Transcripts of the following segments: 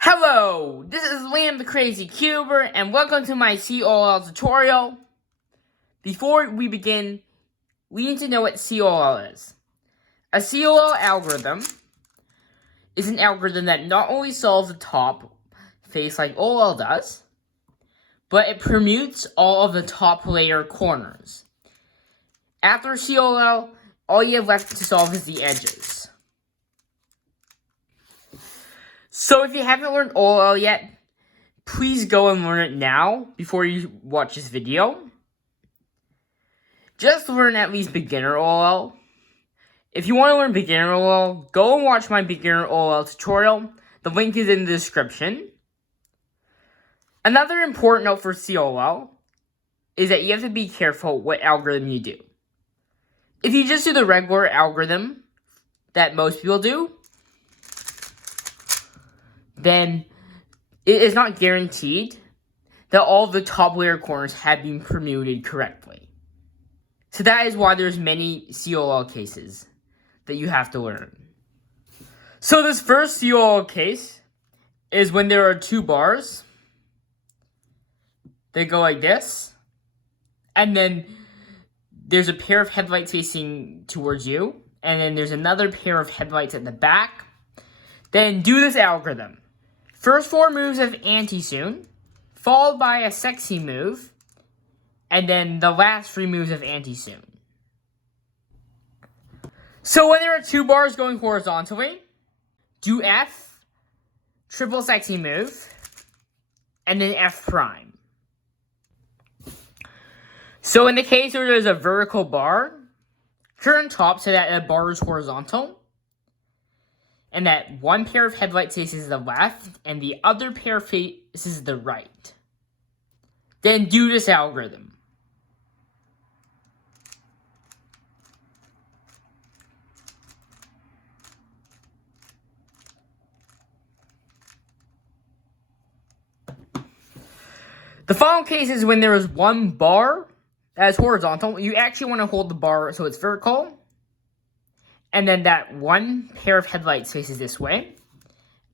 Hello, this is Liam the Crazy Cuber, and welcome to my COLL tutorial. Before we begin, we need to know what COLL is. A COLL algorithm is an algorithm that not only solves the top face like OLL does, but it permutes all of the top layer corners. After COLL, all you have left to solve is the edges. So if you haven't learned OLL yet, please go and learn it now before you watch this video. Just learn at least beginner OLL. If you want to learn beginner OLL, go and watch my beginner OLL tutorial. The link is in the description. Another important note for COLL is that you have to be careful what algorithm you do. If you just do the regular algorithm that most people do, then it is not guaranteed that all the top layer corners have been permuted correctly. So that is why there's many COLL cases that you have to learn. So this first COLL case is when there are two bars. They go like this. And then there's a pair of headlights facing towards you. And then there's another pair of headlights at the back. Then do this algorithm. First 4 moves of anti-soon, followed by a sexy move, and then the last 3 moves of anti-soon. So when there are 2 bars going horizontally, do F, triple sexy move, and then F prime. So in the case where there's a vertical bar, turn top so that the bar is horizontal, and that one pair of headlights faces the left, and the other pair faces the right. Then do this algorithm. The final case is when there is one bar that is horizontal. You actually want to hold the bar so it's vertical. And then that one pair of headlights faces this way.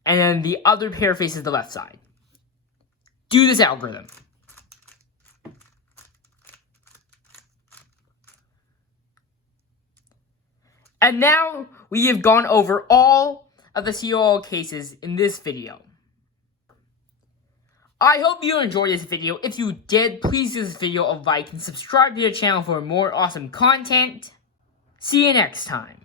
And then the other pair faces the left side. Do this algorithm. And now we have gone over all of the COLL cases in this video. I hope you enjoyed this video. If you did, please give this video a like and subscribe to the channel for more awesome content. See you next time.